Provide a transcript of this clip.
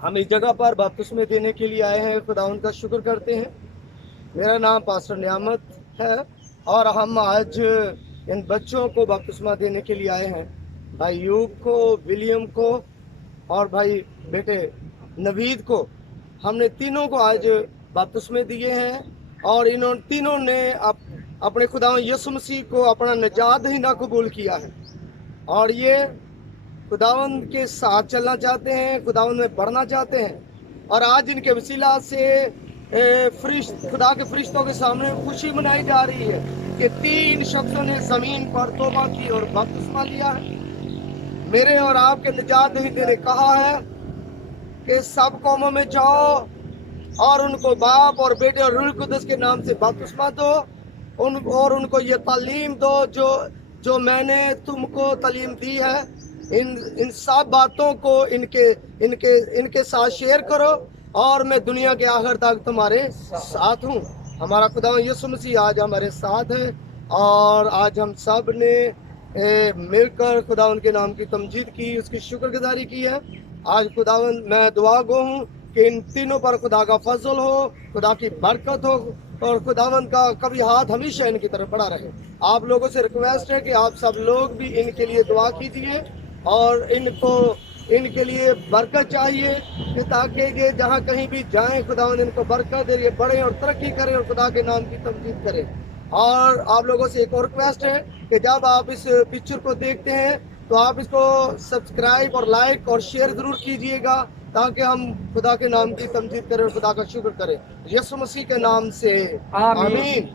हम इस जगह पर बपतिस्मे देने के लिए आए हैं, खुदा उनका शुक्र करते हैं। मेरा नाम पास्टर नियामत है और हम आज इन बच्चों को बपतिस्मा देने के लिए आए हैं, भाई यूब को, विलियम को और भाई बेटे नवीद को। हमने तीनों को आज बपतिस्मे दिए हैं और इन तीनों ने अपने खुदा यीशु मसीह को अपना निजात दहिंदा कबूल किया है और ये खुदावंद के साथ चलना चाहते हैं, खुदावंद में बढ़ना चाहते हैं। और आज इनके वसीला से खुदा के फरिश्तों के सामने खुशी मनाई जा रही है कि 3 शख्सों ने जमीन पर तौबा की और बपतिस्मा लिया है। मेरे और आपके निजात दहिंदे ने कहा है कि सब कौमों में जाओ और उनको बाप और बेटे और रूह कुदस के नाम से बपतिस्मा दो, और उनको ये तालीम दो जो मैंने तुमको तालीम दी है। इन सब बातों को इनके साथ शेयर करो और मैं दुनिया के आखिर तक तुम्हारे साथ हूँ। हमारा खुदा यीशु मसीह आज हमारे साथ है और आज हम सब ने मिलकर खुदा उनके नाम की तमजीद की, उसकी शुक्रगुजारी की है। आज खुदावंद मैं दुआ गो हूँ कि इन तीनों पर खुदा का फजल हो, खुदा की बरकत हो और खुदावंद का कभी हाथ हमेशा इनकी तरफ बढ़ा रहे। आप लोगों से रिक्वेस्ट है कि आप सब लोग भी इनके लिए दुआ कीजिए और इनके लिए बरकत चाहिए कि ताकि ये जहाँ कहीं भी जाएं खुदावंद इनको बरकत दे, ये बढ़े और तरक्की करें और खुदा के नाम की तमजीद करें। और आप लोगों से एक और रिक्वेस्ट है कि जब आप इस पिक्चर को देखते हैं तो आप इसको सब्सक्राइब और लाइक और शेयर जरूर कीजिएगा ताकि हम खुदा के नाम की तमजीद करें और खुदा का शुक्र करें। यीशु मसीह के नाम से आमीन।